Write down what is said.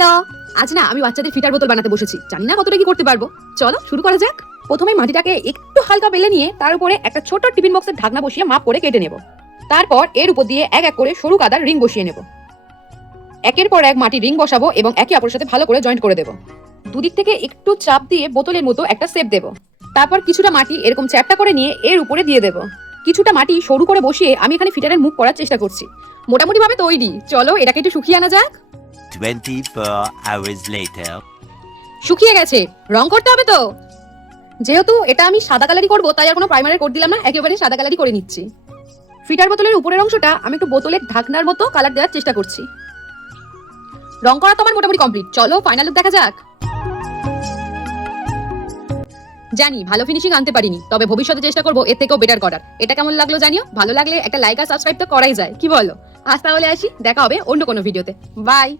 Hello, আজ না আমি বাচ্চাদের ফিটার বোতল বানাতে বসেছি। জানি না কতটা কি করতে পারবো। চলো শুরু করা যাক। প্রথমে মাটিটাকে একটু হালকা বেলে নিয়ে তার উপরে একটা ছোট টিফিন বক্সের ঢাকনা বসিয়ে মাপ করে কেটে নেব। তারপর এর উপর দিয়ে এক এক করে সরু কাদার রিং বসিয়ে নেব। একের পর এক মাটির রিং বসাবো এবং একে অপরের সাথে ভালো করে জয়েন্ট করে দেব। দুদিক থেকে একটু চাপ দিয়ে বোতলের মতো একটা শেপ দেব। তারপর কিছুটা মাটি এরকম চ্যাপ্টা করে নিয়ে এর উপরে দিয়ে দেব। কিছুটা মাটি সরু করে বসিয়ে আমি এখানে ফিটারের মুখ করার চেষ্টা করছি। মোটামুটি ভাবে তৈরি। চলো এটাকে একটু শুকিয়ে আনা যাক। 24 hours later. শুকিয়ে গেছে, রং করতে হবে তো। যেহেতু এটা আমি সাদা কালারই করবো তাই আর কোনো প্রাইমারের কোট দিলাম না, একেবারে সাদা কালারই করে নিচ্ছি। ফিটার বোতলের উপরের অংশটা আমি একটু বোতলের ঢাকনার মতো কালার দেওয়ার চেষ্টা করছি। রং করা তো আমার মোটামুটি কমপ্লিট। চলো ফাইনাল লুক দেখা যাক। জানি ভালো ফিনিশিং আনতে পারিনি, তবে ভবিষ্যতে চেষ্টা করবো এর থেকেও বেটার করার। এটা কেমন লাগলো জানিও। ভালো লাগলে একটা লাইক আর সাবস্ক্রাইব তো করাই যায়, কি বলো? আজ তাহলে আসি, দেখা হবে অন্য কোনো ভিডিওতে। বাই।